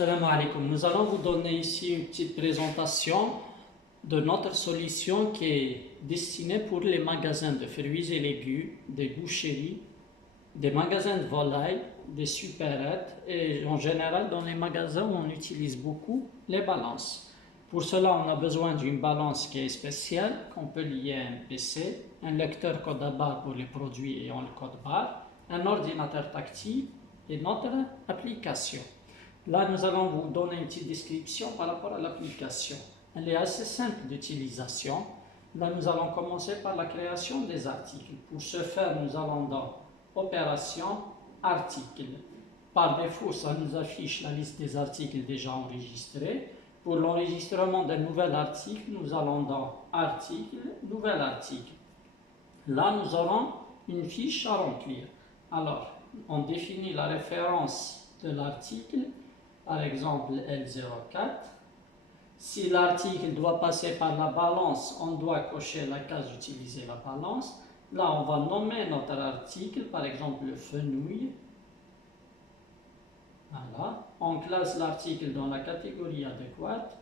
Salam alaikum. Nous allons vous donner ici une petite présentation de notre solution qui est destinée pour les magasins de fruits et légumes, des boucheries, des magasins de volailles, des supérettes et en général dans les magasins où on utilise beaucoup les balances. Pour cela, on a besoin d'une balance qui est spéciale, qu'on peut lier à un PC, un lecteur code à barre pour les produits ayant le code barre, un ordinateur tactile et notre application. Là, nous allons vous donner une petite description par rapport à l'application. Elle est assez simple d'utilisation. Là, nous allons commencer par la création des articles. Pour ce faire, nous allons dans Opération, Articles. Par défaut, ça nous affiche la liste des articles déjà enregistrés. Pour l'enregistrement d'un nouvel article, nous allons dans Article, Nouvel article. Là, nous aurons une fiche à remplir. Alors, on définit la référence de l'article, par exemple L04. Si l'article doit passer par la balance, on doit cocher la case utiliser la balance. Là, on va nommer notre article, par exemple le fenouil. Voilà. On classe l'article dans la catégorie adéquate.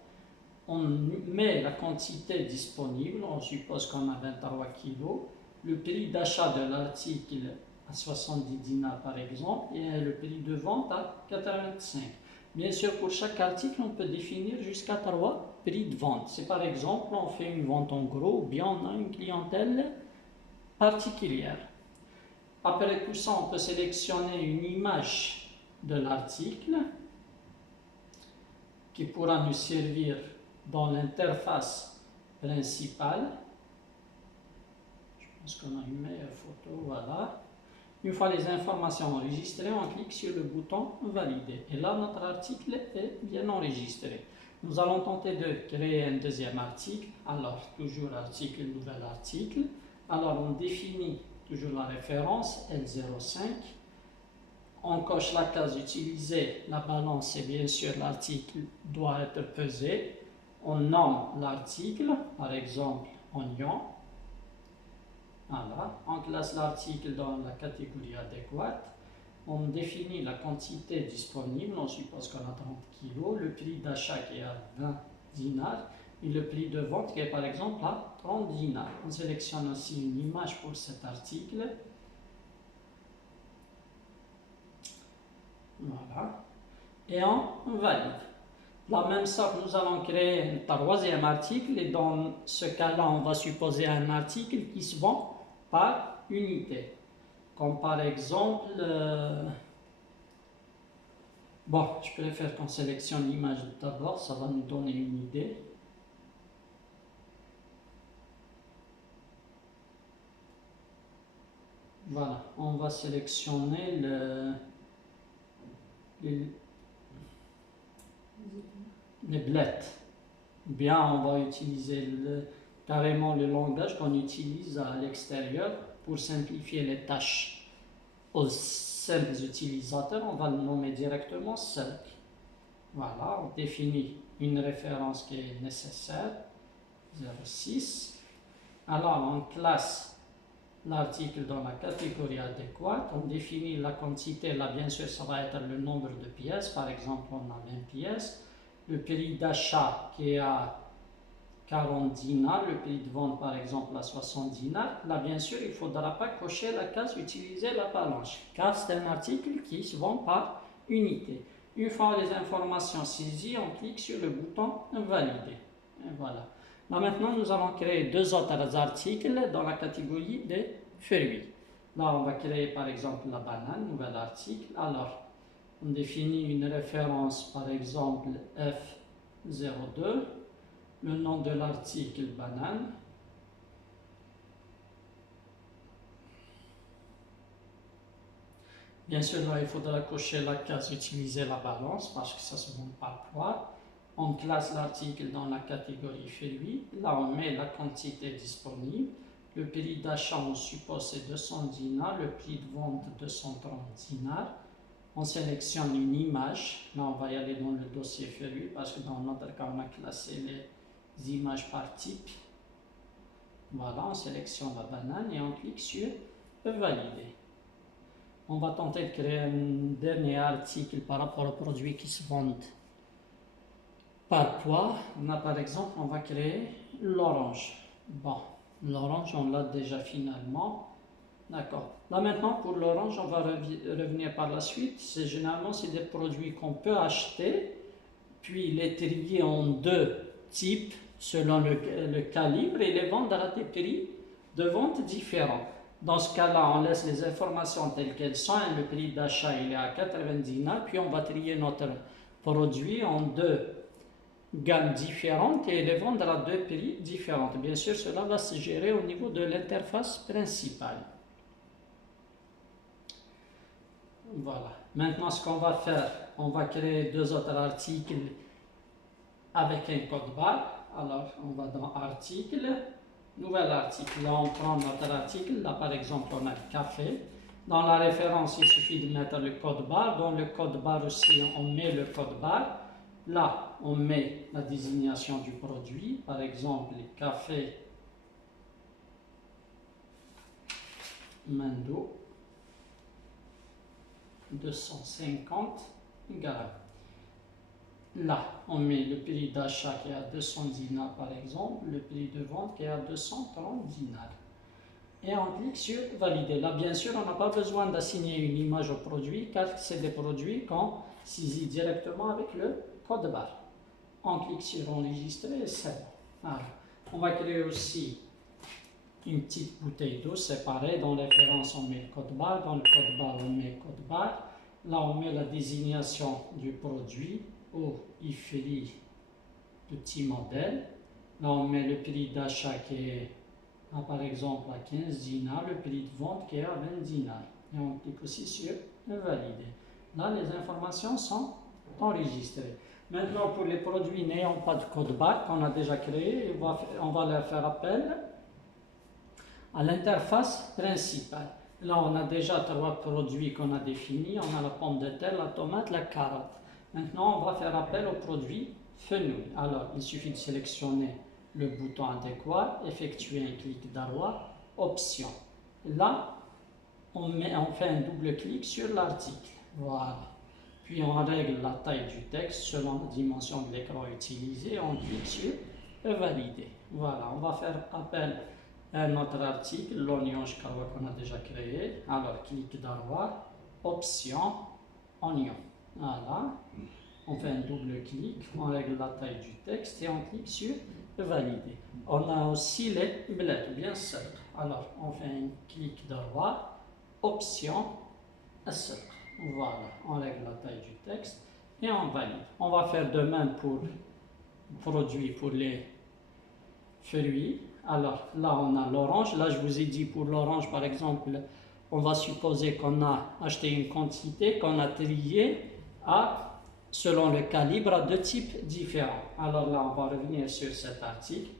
On met la quantité disponible, on suppose qu'on a 23 kg. Le prix d'achat de l'article à 70 dinars par exemple et le prix de vente à 85. Bien sûr, pour chaque article, on peut définir jusqu'à 3 prix de vente. C'est par exemple, on fait une vente en gros ou bien on a une clientèle particulière. Après tout ça, on peut sélectionner une image de l'article qui pourra nous servir dans l'interface principale. Je pense qu'on a une meilleure photo, voilà. Une fois les informations enregistrées, on clique sur le bouton Valider. Et là, notre article est bien enregistré. Nous allons tenter de créer un deuxième article. Alors, toujours article, nouvel article. Alors, on définit toujours la référence L05. On coche la case utiliser la balance et bien sûr l'article doit être pesé. On nomme l'article, par exemple oignon. Voilà. On classe l'article dans la catégorie adéquate. On définit la quantité disponible, on suppose qu'on a 30 kg, le prix d'achat qui est à 20 dinars et le prix de vente qui est par exemple à 30 dinars. On sélectionne aussi une image pour cet article. Voilà. Et on valide. La même sorte, nous allons créer un troisième article et dans ce cas-là, on va supposer un article qui se vend par unité. Comme par exemple, bon, je préfère qu'on sélectionne l'image d'abord, ça va nous donner une idée. Voilà, on va sélectionner les blettes. Bien, on va utiliser carrément le langage qu'on utilise à l'extérieur pour simplifier les tâches aux simples utilisateurs. On va le nommer directement simple. Voilà, on définit une référence qui est nécessaire, 06. Alors, on classe l'article dans la catégorie adéquate. On définit la quantité. Là, bien sûr, ça va être le nombre de pièces. Par exemple, on a 20 pièces. Le prix d'achat qui est à 40 dinars, le prix de vente par exemple à 60 dinars. Là, bien sûr, il ne faudra pas cocher la case utiliser la balance, car c'est un article qui se vend par unité. Une fois les informations saisies, on clique sur le bouton Valider. Et voilà. Là, maintenant, nous allons créer deux autres articles dans la catégorie des fruits. Là, on va créer par exemple la banane, nouvel article. Alors, on définit une référence, par exemple F02, le nom de l'article banane. Bien sûr, là, il faudra cocher la case utiliser la balance parce que ça se vend par poids. On classe l'article dans la catégorie fruits. Là, on met la quantité disponible. Le prix d'achat, on suppose, c'est 200 dinars. Le prix de vente, 230 dinars. On sélectionne une image. Là, on va y aller dans le dossier fruits parce que dans notre cas, on a classé les images par type. Voilà, on sélectionne la banane et on clique sur Valider. On va tenter de créer un dernier article par rapport aux produits qui se vendent par poids. On a par exemple, on va créer l'orange. Bon, l'orange, on l'a déjà finalement. D'accord. Là maintenant, pour l'orange, on va revenir par la suite. Généralement, c'est des produits qu'on peut acheter, puis les trier en deux types selon le calibre et les vendre à des prix de vente différents. Dans ce cas-là, on laisse les informations telles qu'elles sont. Le prix d'achat il est à 90 dinars, puis on va trier notre produit en deux gammes différentes et les vendre à deux prix différents. Bien sûr, cela va se gérer au niveau de l'interface principale. Voilà. Maintenant, ce qu'on va faire, on va créer deux autres articles avec un code barre. Alors, on va dans Article, Nouvel article. Là, on prend notre article. Là, par exemple, on a le café. Dans la référence, il suffit de mettre le code barre. Dans le code barre aussi, on met le code barre. Là, on met la désignation du produit. Par exemple, café Mendo. 250 grammes. Là, on met le prix d'achat qui est à 200 dinars par exemple, le prix de vente qui est à 230 dinars. Et on clique sur valider. Là, bien sûr, on n'a pas besoin d'assigner une image au produit car c'est des produits qu'on saisit directement avec le code barre. On clique sur enregistrer et c'est bon. Alors, on va créer aussi une petite bouteille d'eau séparée. Dans la référence, on met le code barre. Dans le code barre, on met le code barre. Là, on met la désignation du produit au IFRI petit modèle. Là, on met le prix d'achat qui est, par exemple, à 15 dinars, le prix de vente qui est à 20 dinars. Et on clique aussi sur valider. Là, les informations sont enregistrées. Maintenant, pour les produits n'ayant pas de code barre qu'on a déjà créé, on va leur faire appel à l'interface principale. Là, on a déjà trois produits qu'on a définis. On a la pomme de terre, la tomate, la carotte. Maintenant, on va faire appel au produit fenouil. Alors, il suffit de sélectionner le bouton adéquat, effectuer un clic droit, option. Là, on fait un double clic sur l'article. Voilà. Puis, on règle la taille du texte selon la dimension de l'écran utilisé. On clique sur valider. Voilà, on va faire appel un autre article, l'oignon shkawa qu'on a déjà créé. Alors, clic droit, option, oignon. Voilà. On fait un double clic, on règle la taille du texte et on clique sur valider. On a aussi les blettes, bien sûr. Alors, on fait un clic droit, option, cercle. Voilà, on règle la taille du texte et on valide. On va faire de même pour produit pour les fruits. Alors là, on a l'orange. Là, je vous ai dit pour l'orange, par exemple, on va supposer qu'on a acheté une quantité, qu'on a trié selon le calibre à deux types différents. Alors là, on va revenir sur cet article.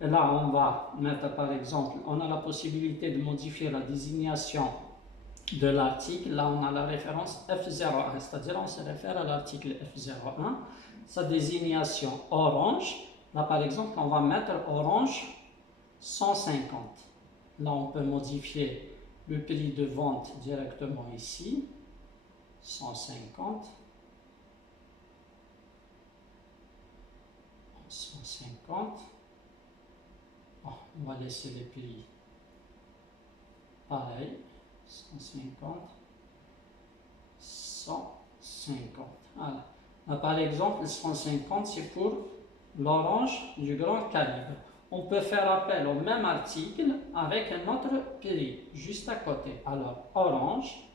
Et là, on va mettre, par exemple, on a la possibilité de modifier la désignation de l'article. Là, on a la référence F01, c'est-à-dire on se réfère à l'article F01. Sa désignation orange. Là, par exemple, on va mettre orange 150. Là, on peut modifier le prix de vente directement ici. 150. 150. Bon, on va laisser les prix pareil. 150. 150. Voilà. Là, par exemple, 150, c'est pour l'orange du grand calibre. On peut faire appel au même article avec un autre prix juste à côté. Alors, orange,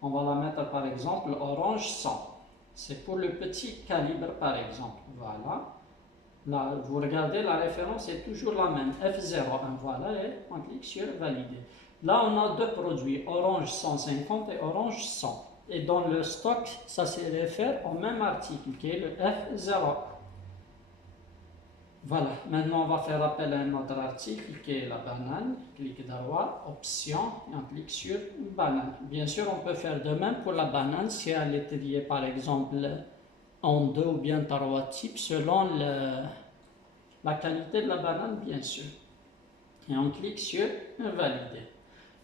on va la mettre par exemple orange 100. C'est pour le petit calibre par exemple. Voilà. Là, vous regardez, la référence est toujours la même. F01. Voilà, et on clique sur valider. Là, on a deux produits, orange 150 et orange 100. Et dans le stock, ça se réfère au même article qui est le F01. Voilà, maintenant on va faire appel à un autre article qui est la banane. Clic droit, option, et on clique sur banane. Bien sûr, on peut faire de même pour la banane si elle est triée par exemple en deux ou bien trois types selon la qualité de la banane, bien sûr. Et on clique sur valider.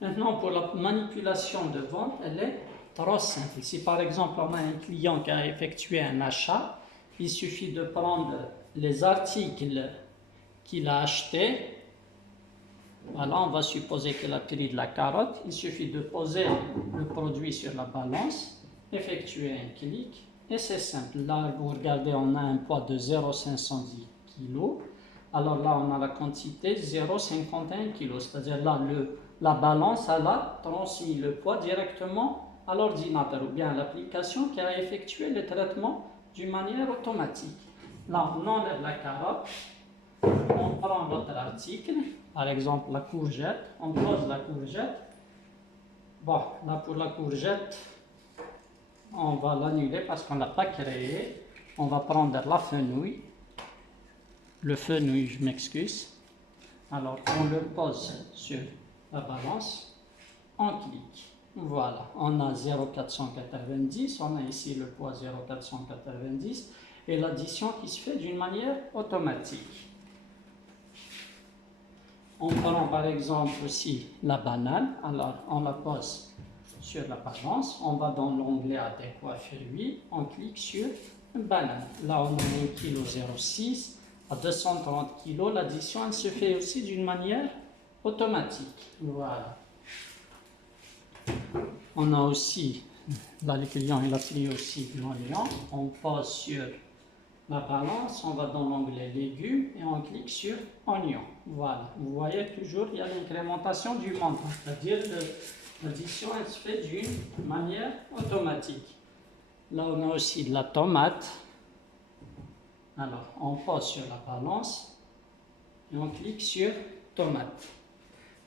Maintenant, pour la manipulation de vente, elle est trop simple. Si par exemple on a un client qui a effectué un achat, il suffit de prendre les articles qu'il a achetés. Voilà, on va supposer qu'il a pris de la carotte. Il suffit de poser le produit sur la balance, effectuer un clic, et c'est simple. Là, vous regardez, on a un poids de 0,510 kg. Alors là, on a la quantité 0,51 kg. C'est-à-dire là, la balance, elle a transmis le poids directement à l'ordinateur ou bien à l'application qui a effectué le traitement d'une manière automatique. Là, on enlève la carotte, on prend notre article, par exemple la courgette, on pose la courgette. Bon, là pour la courgette, on va l'annuler parce qu'on ne l'a pas créé. On va prendre la fenouil, le fenouil, je m'excuse. Alors on le pose sur la balance, on clique. Voilà, on a 0,490, on a ici le poids 0,490 et l'addition qui se fait d'une manière automatique. On prend par exemple aussi la banane, alors on la pose sur la balance, on va dans l'onglet adéquat fruits, on clique sur banane. Là on a 1,06 kg à 230 kg, l'addition elle se fait aussi d'une manière automatique. Voilà. On a aussi, là le client il a pris aussi de l'oignon, on pose sur la balance, on va dans l'onglet légumes et on clique sur oignon. Voilà, vous voyez toujours il y a l'incrémentation du montant, c'est-à-dire l'addition elle se fait d'une manière automatique. Là on a aussi de la tomate. Alors on pose sur la balance et on clique sur tomate.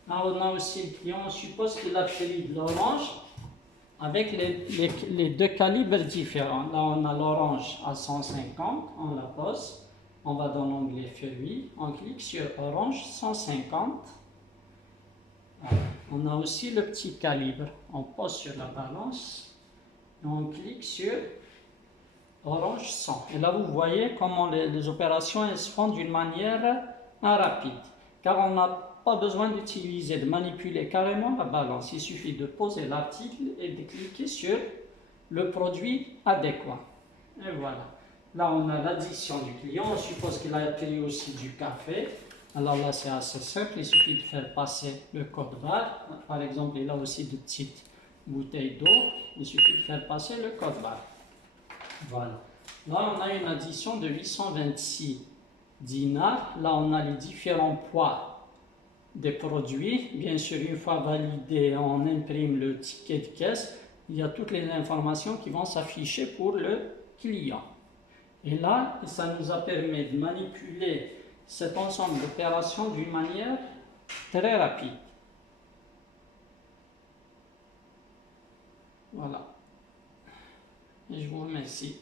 Là on a aussi le client, on suppose qu'il a pris de l'orange avec les deux calibres différents. Là, on a l'orange à 150, on la pose. On va dans l'onglet fruits, on clique sur orange 150. Voilà. On a aussi le petit calibre. On pose sur la balance et on clique sur orange 100. Et là, vous voyez comment les opérations elles se font d'une manière rapide. Car on n'a pas besoin d'utiliser, de manipuler carrément la balance. Il suffit de poser l'article et de cliquer sur le produit adéquat. Et voilà. Là, on a l'addition du client. On suppose qu'il a pris aussi du café. Alors là, c'est assez simple. Il suffit de faire passer le code barre. Par exemple, il a aussi de petites bouteilles d'eau. Il suffit de faire passer le code barre. Voilà. Là, on a une addition de 826 dinars. Là, on a les différents poids des produits. Bien sûr, une fois validé, on imprime le ticket de caisse. Il y a toutes les informations qui vont s'afficher pour le client. Et là, ça nous a permis de manipuler cet ensemble d'opérations d'une manière très rapide. Voilà. Et je vous remercie.